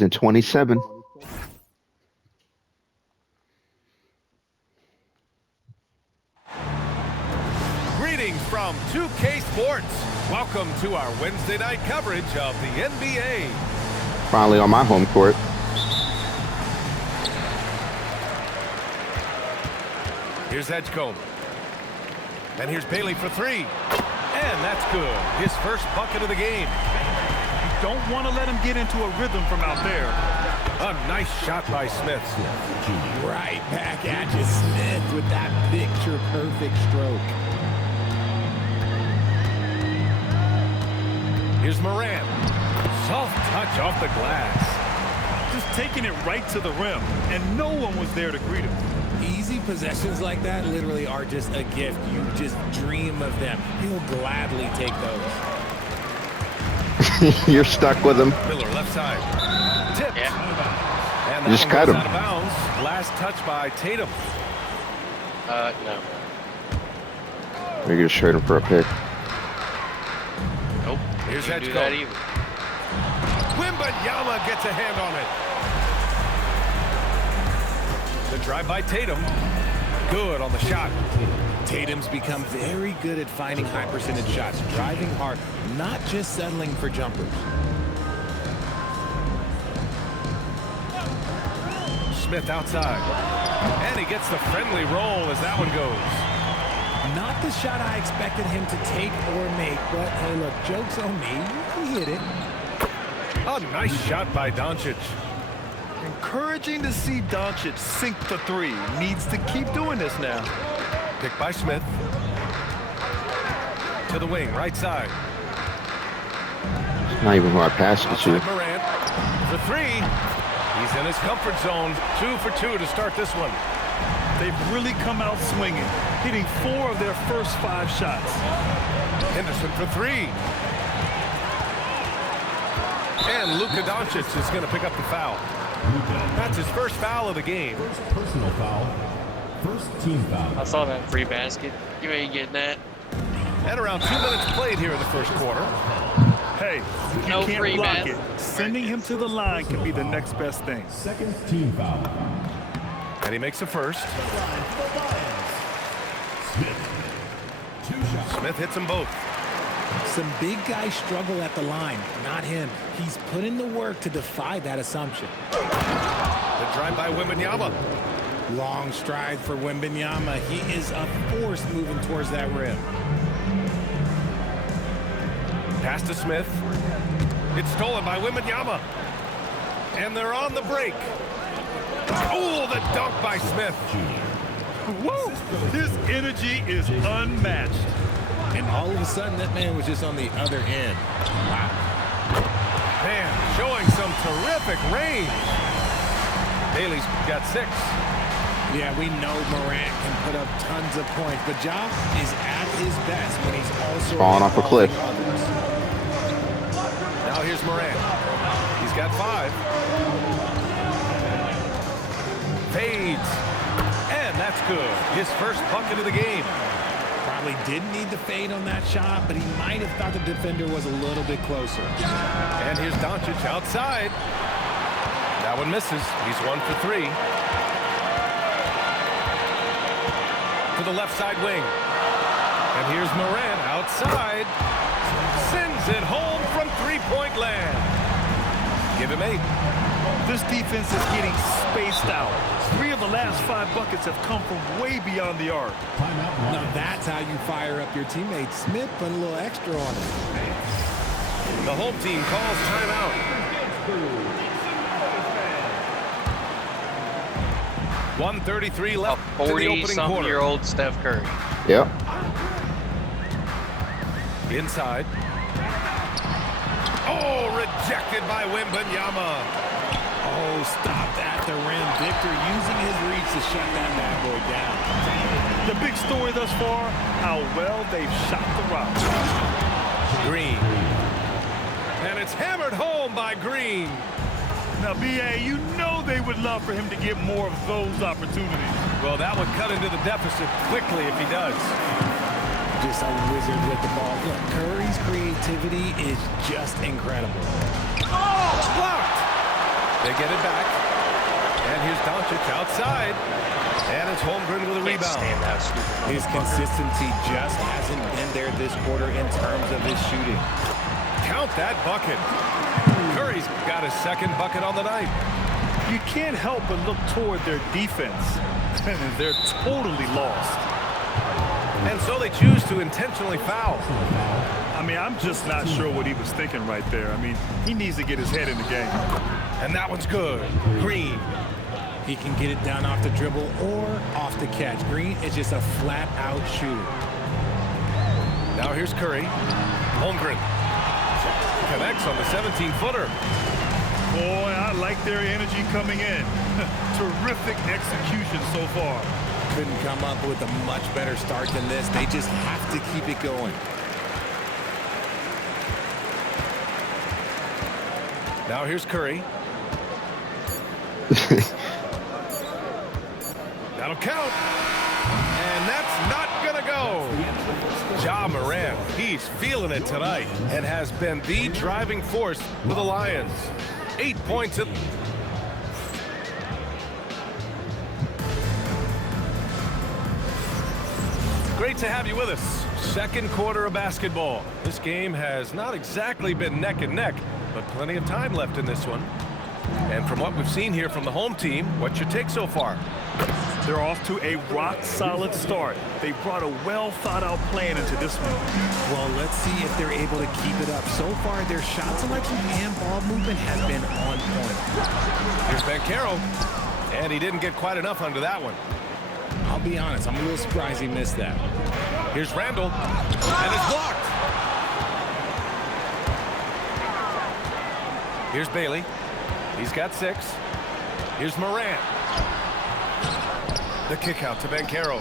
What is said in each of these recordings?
in 27. Greetings from 2K Sports. Welcome to our Wednesday night coverage of the NBA. Finally on my home court. Here's Edgecombe. And here's Bailey for three. And that's good. His first bucket of the game. Don't want to let him get into a rhythm from out there. A nice shot by Smith. Right back at you, Smith, with that picture-perfect stroke. Here's Moran. Soft touch off the glass. Just taking it right to the rim, and no one was there to greet him. Easy possessions like that literally are just a gift. You just dream of them. He'll gladly take those. You're stuck with him. Miller left side. Tipped. Yeah. And that Just one cut goes him. out of bounds. Last touch by Tatum. No. You're gonna trade him for a pick. Nope. Here's You can do that Edgecombe. either. Wembanyama gets a hand on it. The drive by Tatum. Good on the shot. Tatum's become very good at finding high percentage shots, driving hard, not just settling for jumpers. Smith outside. And he gets the friendly roll as that one goes. Not the shot I expected him to take or make, but hey, look, joke's on me. He hit it. A nice shot by Doncic. Encouraging to see Doncic sink the three. Needs to keep doing this now. Picked by Smith. To the wing, right side. Not even who I passed it Outside to. Morant. For three. He's in his comfort zone. 2 for 2 to start this one. They've really come out swinging, hitting 4 of their first 5 shots. Henderson for three. And Luka Doncic is going to pick up the foul. That's his first foul of the game. Personal foul. First team foul. I saw that free basket. You ain't getting that. And around 2 minutes played here in the first quarter. Hey, you No can't free block pass. it. Sending him to the line can be the next best thing. Second team foul. And he makes the first. Smith hits them both. Some big guys struggle at the line, not him. He's put in the work to defy that assumption. The drive by Wembanyama. Long stride for Wembanyama. He is a force moving towards that rim. Pass to Smith. It's stolen by Wembanyama. And they're on the break. Oh, the dunk by Smith. Woo! His energy is unmatched. And all of a sudden, that man was just on the other end. Wow. Man, showing some terrific range. Bailey's got 6. Yeah, we know Morant can put up tons of points, but Ja is at his best when he's also Falling off a cliff. others. Now here's Morant. He's got 5. Fades. And that's good. His first bucket of the game. Probably didn't need the fade on that shot, but he might have thought the defender was a little bit closer. And here's Doncic outside. That one misses. He's 1 for 3. To the left side wing. And here's Moran outside. Sends it home from three-point land. Give him 8. This defense is getting spaced out. 3 of the last 5 buckets have come from way beyond the arc. Timeout. Now that's how you fire up your teammate. Smith put a little extra on it. The home team calls timeout. .133 A left to the opening quarter. 40-something-year-old Steph Curry. Yep. Inside. Oh, rejected by Wembanyama. Oh, stopped at the rim. Victor using his reach to shut that bad boy down. The big story thus far, how well they've shot the rock. Green. And it's hammered home by Green. Now, B.A., you know they would love for him to get more of those opportunities. Well, that would cut into the deficit quickly if he does. Just a wizard with the ball. Look, Curry's creativity is just incredible. Oh, blocked. They get it back. And here's Dalton outside. And it's Holmgren with a Can't rebound. stand that stupid His consistency just hasn't been there this quarter in terms of his shooting. Count that bucket. Curry's got his second bucket on the night. You can't help but look toward their defense. They're totally lost. And so they choose to intentionally foul. I mean, I'm just not sure what he was thinking right there. I mean, he needs to get his head in the game. And that one's good. Green. He can get it down off the dribble or off the catch. Green is just a flat-out shooter. Now here's Curry. Holmgren connects on the 17-footer. Boy, I like their energy coming in. Terrific execution so far. Couldn't come up with a much better start than this. They just have to keep it going. Now here's Curry. That'll count. And that's not going to go. Ja Morant, he's feeling it tonight and has been the driving force for the Lions. 8 points. Great to have you with us. Second quarter of basketball. This game has not exactly been neck and neck, but plenty of time left in this one. And from what we've seen here from the home team, what's your take so far? They're off to a rock-solid start. They brought a well-thought-out plan into this one. Well, let's see if they're able to keep it up. So far, their shot selection and ball movement has been on point. Here's Banchero, and he didn't get quite enough under that one. I'll be honest, I'm a little surprised he missed that. Here's Randall, and it's blocked. Here's Bailey. He's got 6. Here's Morant. The kick out to Banchero.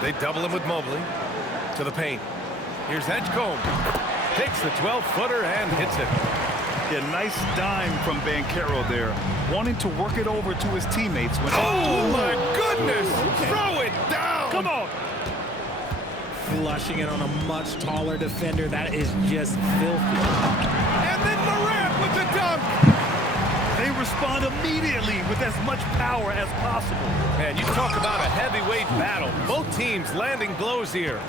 They double him with Mobley. To the paint. Here's Edgecombe. Takes the 12-footer and hits it. Yeah, nice dime from Banchero there. Wanting to work it over to his teammates. When Oh, my goodness! Throw it down! Come on! Flushing it on a much taller defender. That is just filthy. And then Morant with the dunk! They respond immediately with as much power as possible. Man, you talk about a heavyweight battle. Both teams landing blows here.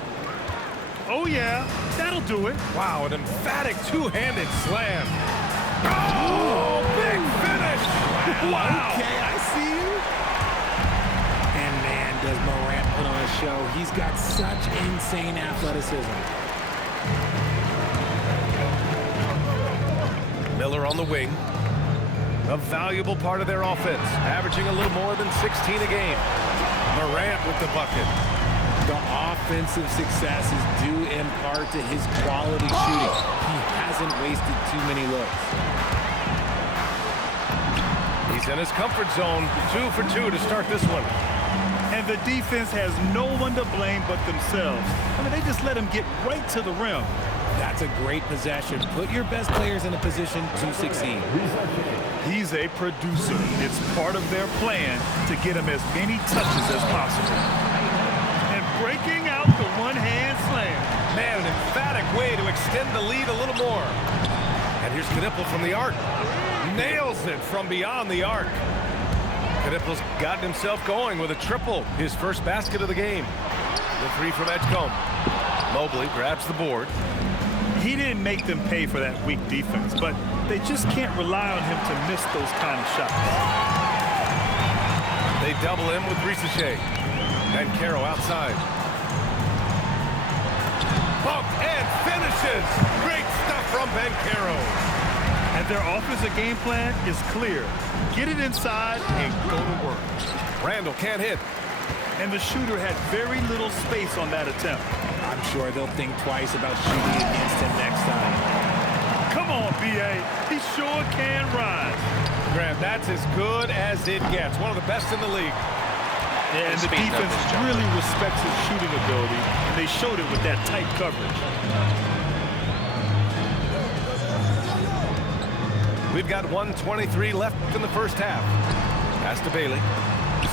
Oh, yeah, that'll do it. Wow, an emphatic two-handed slam. Oh, big finish! Wow! Okay, I see you. And man, does Morant put on a show. He's got such insane athleticism. Miller on the wing. A valuable part of their offense, averaging a little more than 16 a game. Morant with the bucket. The offensive success is due in part to his quality shooting. He hasn't wasted too many looks. He's in his comfort zone. 2 for 2 to start this one. And the defense has no one to blame but themselves. I mean, they just let him get right to the rim. That's a great possession. Put your best players in a position to succeed. He's a producer. It's part of their plan to get him as many touches as possible. And breaking out the one-hand slam. Man, an emphatic way to extend the lead a little more. And here's Knipple from the arc. Nails it from beyond the arc. Knipple's gotten himself going with a triple. His first basket of the game. The 3 from Edgecombe. Mobley grabs the board. He didn't make them pay for that weak defense, but they just can't rely on him to miss those kind of shots. They double him with Ricochet. And Caro outside. Bump and finishes. Great stuff from Banchero. And their offensive game plan is clear. Get it inside and go to work. Randall can't hit. And the shooter had very little space on that attempt. I'm sure they'll think twice about shooting against him next time. Come on, B.A. He sure can rise. Grant, that's as good as it gets. One of the best in the league. Yeah, and the defense really respects his shooting ability, and they showed it with that tight coverage. We've got 1:23 left in the first half. Pass to Bailey.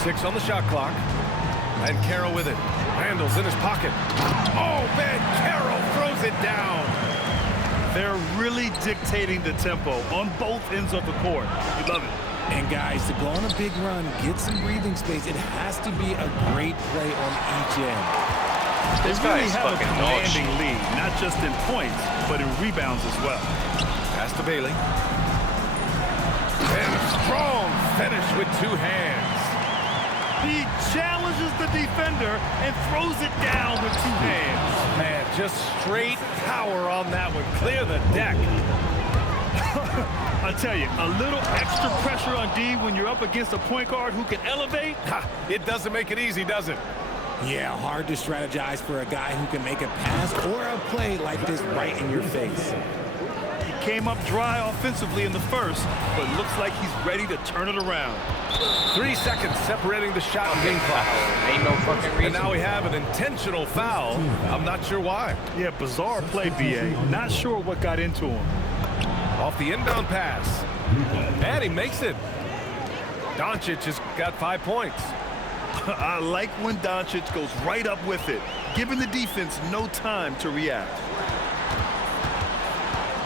6 on the shot clock. And Caro with it. Randall's in his pocket. Oh, man, Caro throws it down. They're really dictating the tempo on both ends of the court. You love it. And guys, to go on a big run, get some breathing space, it has to be a great play on each end. They This really guy's have a fucking dog commanding shit. lead, not just in points, but in rebounds as well. Pass to Bailey. And a strong finish with two hands. He challenges the defender and throws it down with two hands. Man, just straight power on that one. Clear the deck. I tell you, a little extra pressure on D when you're up against a point guard who can elevate. Ha, it doesn't make it easy, does it? Yeah, hard to strategize for a guy who can make a pass or a play like this right in your face. He came up dry offensively in the first, but looks like he's ready to turn it around. 3 seconds separating the shot and game clock. Ain't no fucking And reason. now we have an intentional foul. I'm not sure why. Yeah, bizarre play, BA. Not sure what got into him. Off the inbound pass. And he makes it. Doncic has got 5 points. I like when Doncic goes right up with it, giving the defense no time to react.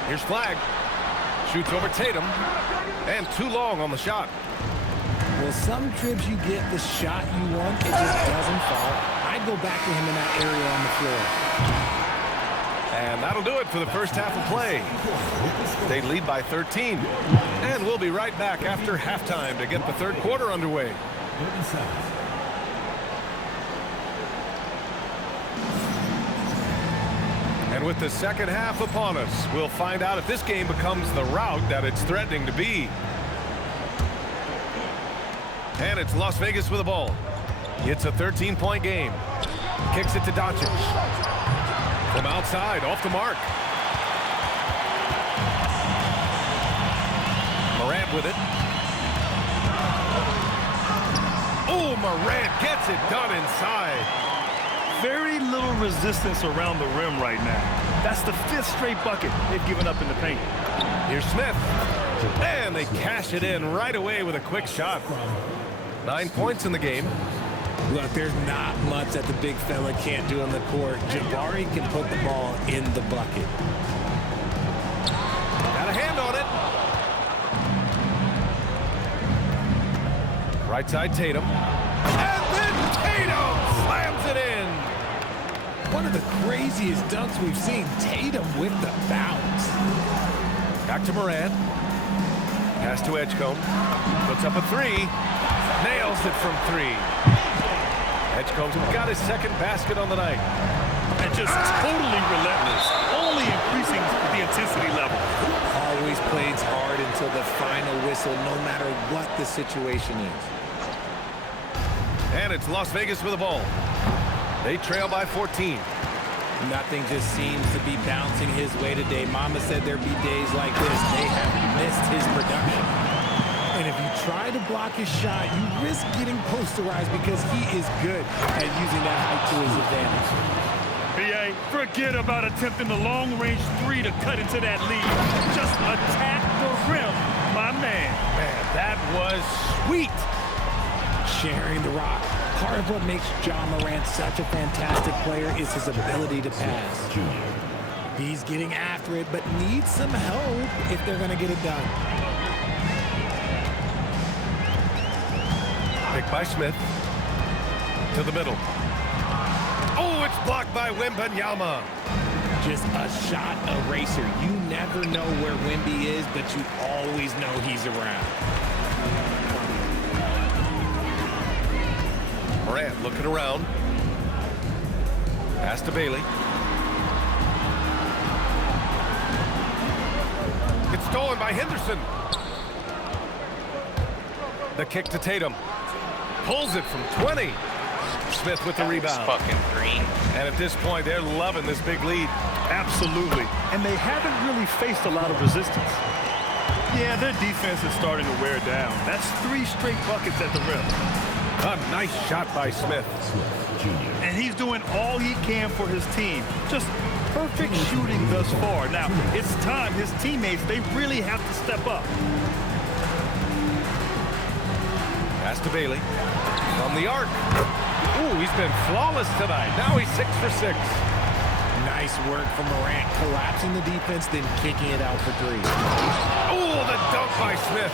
Here's Flag. Shoots over Tatum. And too long on the shot. Well, some trips you get the shot you want, it just doesn't fall. I'd go back to him in that area on the floor. And that'll do it for the first half of play. They lead by 13. And we'll be right back after halftime to get the third quarter underway. 30 seconds. And with the second half upon us, we'll find out if this game becomes the rout that it's threatening to be. And it's Las Vegas with the ball. It's a 13-point game. Kicks it to Doncic. From outside, off the mark. Morant with it. Oh, Morant gets it done inside. Very little resistance around the rim right now. That's the 5th straight bucket they've given up in the paint. Here's Smith. And they cash it in right away with a quick shot. 9 points in the game. Look, there's not much that the big fella can't do on the court. Jabari can put the ball in the bucket. Got a hand on it. Right side, Tatum. And then Tatum slams it in. One of the craziest dunks we've seen. Tatum with the bounce. Back to Morant. Pass to Edgecombe. Puts up a 3. Nails it from 3. Edgecombe's got his second basket on the night. And just totally relentless, only increasing the intensity level. Always plays hard until the final whistle, no matter what the situation is. And it's Las Vegas with the ball. They trail by 14. Nothing just seems to be bouncing his way today. Mama said there'd be days like this. They have missed his production. And if you try to block his shot, you risk getting posterized because he is good at using that height to his advantage. BA, forget about attempting the long-range 3 to cut into that lead. Just attack the rim, my man. Man, that was sweet. Sharing the rock. Part of what makes John Morant such a fantastic player is his ability to pass. He's getting after it, but needs some help if they're going to get it done. Pick by Smith. To the middle. Oh, it's blocked by Wembanyama. Just a shot eraser. You never know where Wemby is, but you always know he's around. Morant looking around. Pass to Bailey. It's stolen by Henderson. The kick to Tatum. Pulls it from 20. Smith with the rebound. Fucking green. And at this point, they're loving this big lead. Absolutely. And they haven't really faced a lot of resistance. Yeah, their defense is starting to wear down. That's 3 straight buckets at the rim. A nice shot by Smith. And he's doing all he can for his team. Just perfect shooting thus far. Now, it's time his teammates, they really have to step up. Pass to Bailey. From the arc. Ooh, he's been flawless tonight. Now he's 6 for 6. Nice work from Morant, collapsing the defense, then kicking it out for three. Oh, the dunk by Smith.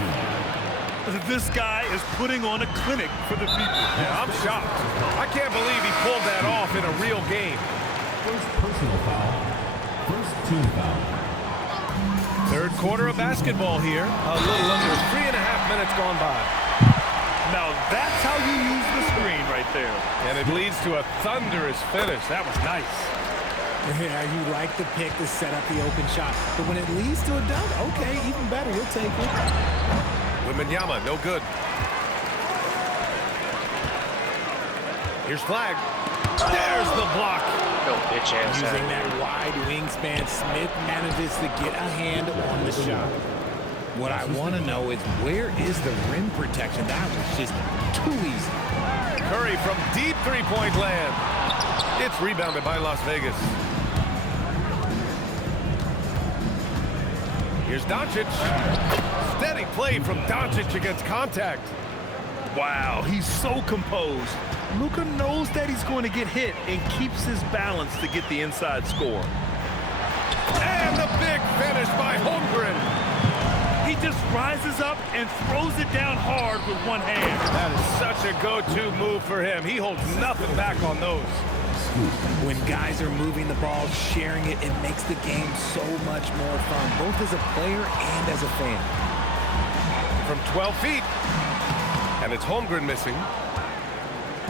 This guy is putting on a clinic for the people. Yeah, I'm shocked. I can't believe he pulled that off in a real game. First personal foul. First team foul. Third quarter of basketball here. A little under 3.5 minutes gone by. Now that's how you use the screen right there. And it leads to a thunderous finish. That was nice. Yeah, you like the pick to set up the open shot. But when it leads to a dunk, okay, even better. You'll take it. Wembanyama, no good. Here's Flag. There's the block. Go bitch ass out. Using that wide wingspan, Smith manages to get a hand on the shot. What I want to know is, where is the rim protection? That was just too easy. Curry from deep three-point land. It's rebounded by Las Vegas. Here's Doncic. Steady play from Doncic against contact. Wow, he's so composed. Luka knows that he's going to get hit and keeps his balance to get the inside score. And the big finish by Holmgren. He just rises up and throws it down hard with one hand. That is such a go-to move for him. He holds nothing back on those. When guys are moving the ball, sharing it, it makes the game so much more fun, both as a player and as a fan. From 12 feet. And it's Holmgren missing.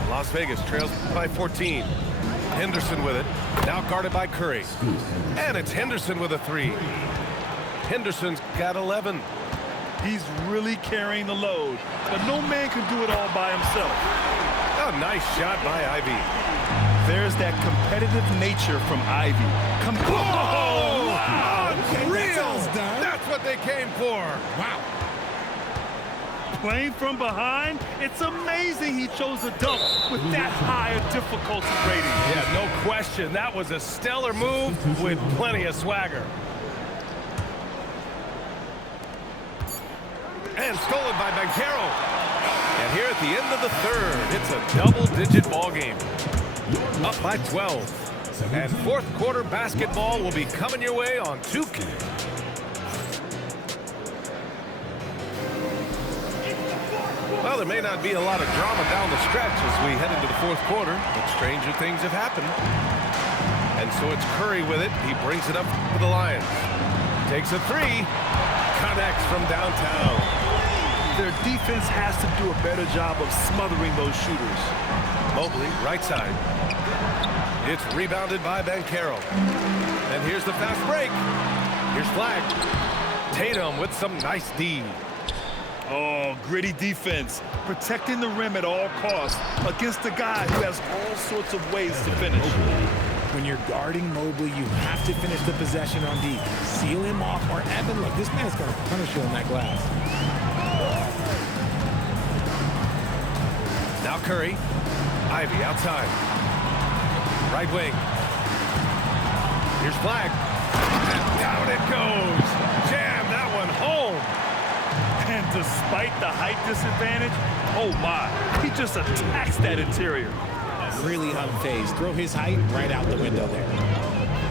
Las Vegas trails by 14. Henderson with it. Now guarded by Curry. And it's Henderson with a three. Henderson's got 11. He's really carrying the load, but no man can do it all by himself. A nice shot by Ivy. There's that competitive nature from Ivy. Whoa! Unreal! That's done. That's what they came for. Wow. Playing from behind, it's amazing he chose a dunk with that high a difficulty rating. Yeah, no question. That was a stellar move with plenty of swagger. And stolen by Banchero. And here at the end of the third, it's a double-digit ball game. Up by 12. And fourth quarter basketball will be coming your way on 2K. Well, there may not be a lot of drama down the stretch as we head into the fourth quarter, but stranger things have happened. And so it's Curry with it. He brings it up for the Lions. Takes a three. Connects from downtown. Their defense has to do a better job of smothering those shooters. Mobley, right side. It's rebounded by Banchero. And here's the fast break. Here's Flag. Tatum with some nice D. Oh, gritty defense. Protecting the rim at all costs against a guy who has all sorts of ways to finish. When you're guarding Mobley, you have to finish the possession on D. Seal him off, or Evan, look, this man's going to punish you on that glass. Now Curry. Ivy outside. Right wing. Here's Flag. And down it goes. Jam that one home. And despite the height disadvantage, oh my, he just attacks that interior. Really unfazed. Throw his height right out the window there.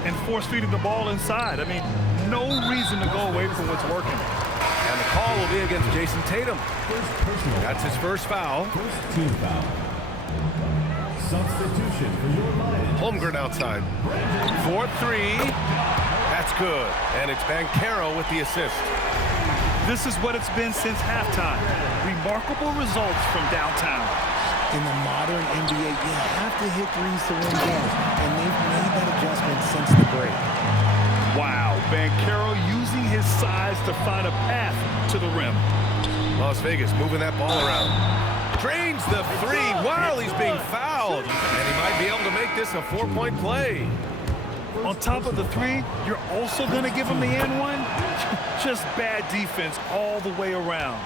And force feeding the ball inside. I mean, no reason to go away from what's working. And the call will be against Jason Tatum. That's his first foul. First team foul. Substitution for your Lions. Holmgren outside. 4-3. That's good. And it's Banchero with the assist. This is what it's been since halftime. Remarkable results from downtown. In the modern NBA, you have to hit threes to win games, and they've made that adjustment since the break. Wow, Banchero using his size to find a path to the rim. Las Vegas moving that ball around. Drains the three while he's being fouled. And he might be able to make this a 4-point play. On top of the three, you're also going to give him the and one? Just bad defense all the way around.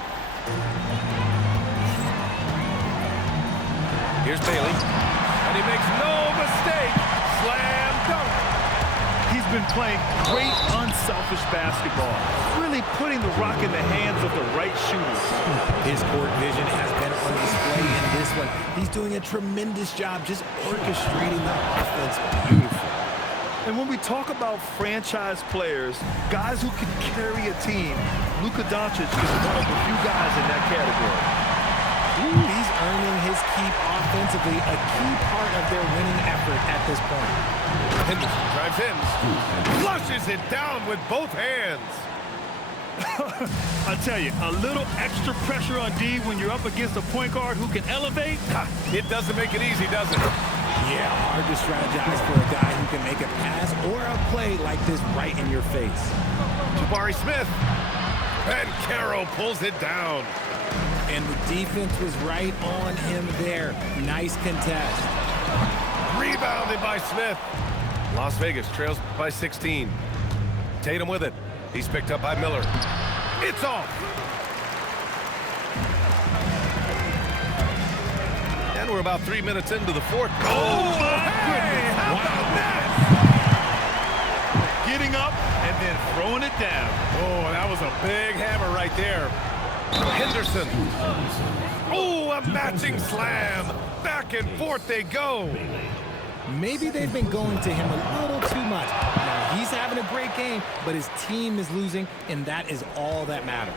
Here's Bailey. And he makes no mistake. Slam dunk. He's been playing great, unselfish basketball, really putting the rock in the hands of the right shooters. His court vision has been on display in this one. He's doing a tremendous job just orchestrating the offense beautifully. And when we talk about franchise players, guys who can carry a team, Luka Doncic is one of the few guys in that category. He's earning his keep offensively, a key part of their winning effort at this point. Henderson drives in, flushes it down with both hands. I tell you, a little extra pressure on D when you're up against a point guard who can elevate. It doesn't make it easy, does it? Yeah, hard to strategize for a guy who can make a pass or a play like this right in your face. Jabari Smith. And Caro pulls it down. And the defense was right on him there. Nice contest. Rebounded by Smith. Las Vegas trails by 16. Tatum with it. He's picked up by Miller. It's off. And we're about 3 minutes into the fourth. Oh, my goodness. How about that? Getting up and then throwing it down. Oh, that was a big hammer right there. Henderson. Oh, a matching slam. Back and forth they go. Maybe they've been going to him a little too much. Now, he's having a great game, but his team is losing, and that is all that matters.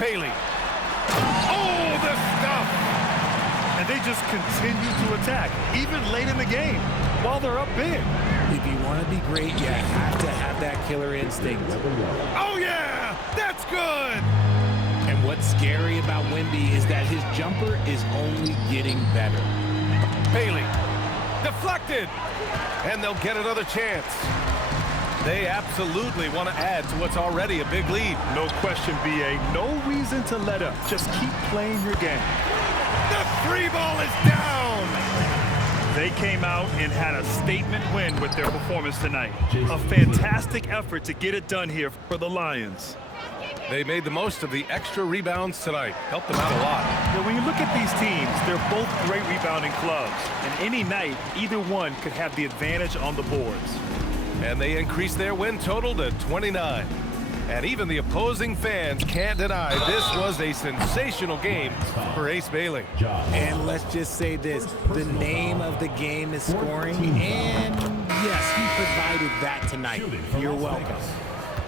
Bailey. Oh, the stuff. And they just continue to attack, even late in the game, while they're up big. If you want to be great, you have to have that killer instinct. Oh, yeah. That's good. And what's scary about Wemby is that his jumper is only getting better. Bailey. Deflected. And they'll get another chance. They absolutely want to add to what's already a big lead. No question, B.A. No reason to let up. Just keep playing your game. The three ball is down. They came out and had a statement win with their performance tonight. A fantastic effort to get it done here for the Lions. They made the most of the extra rebounds tonight. Helped them out a lot. Now, when you look at these teams, they're both great rebounding clubs. And any night, either one could have the advantage on the boards. And they increased their win total to 29. And even the opposing fans can't deny this was a sensational game for Ace Bailey. And let's just say this, the name of the game is scoring, and yes, he provided that tonight. You're welcome.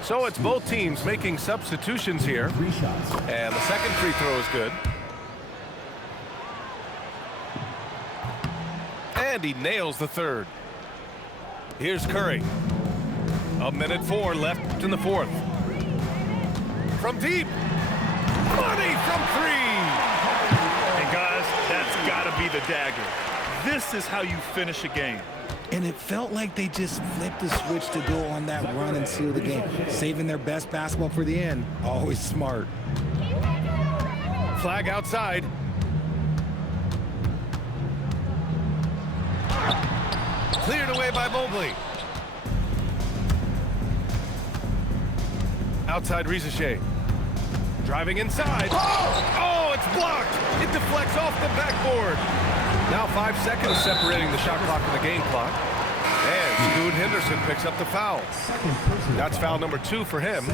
So it's both teams making substitutions here. And the second free throw is good. And he nails the third. Here's Curry. 1:04 left in the fourth. From deep. Money from three. And guys, that's got to be the dagger. This is how you finish a game. And it felt like they just flipped the switch to go on that run and seal the game. Saving their best basketball for the end. Always smart. Flag outside. Cleared away by Mobley. Outside Rizachet. Driving inside. Oh, it's blocked. It deflects off the backboard. Now 5 seconds separating the shot clock and the game clock. And Scoot Henderson picks up the foul. That's foul number 2 for him.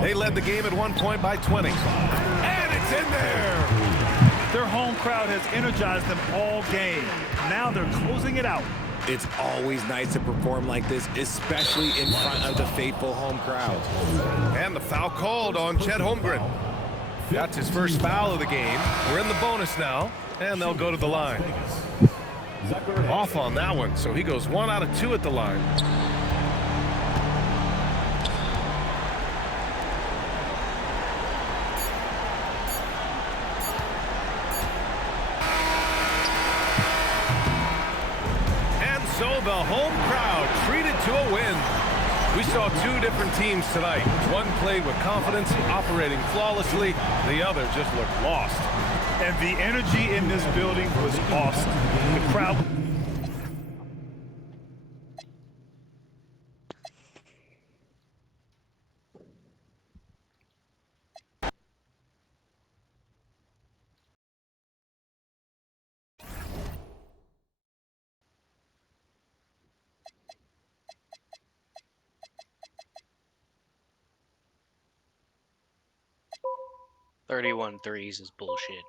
They led the game at one point by 20. And it's in there. Their home crowd has energized them all game. Now they're closing it out. It's always nice to perform like this, especially in front of the faithful home crowd. And the foul called on Chet Holmgren. That's his first foul of the game. We're in the bonus now, and they'll go to the line. Off on that one, so he goes 1 out of 2 at the line. And so the home crowd treated to a win. We saw 2 different teams tonight. One played with confidence, operating flawlessly. The other just looked lost. And the energy in this building was awesome. The crowd... "31 threes is bullshit.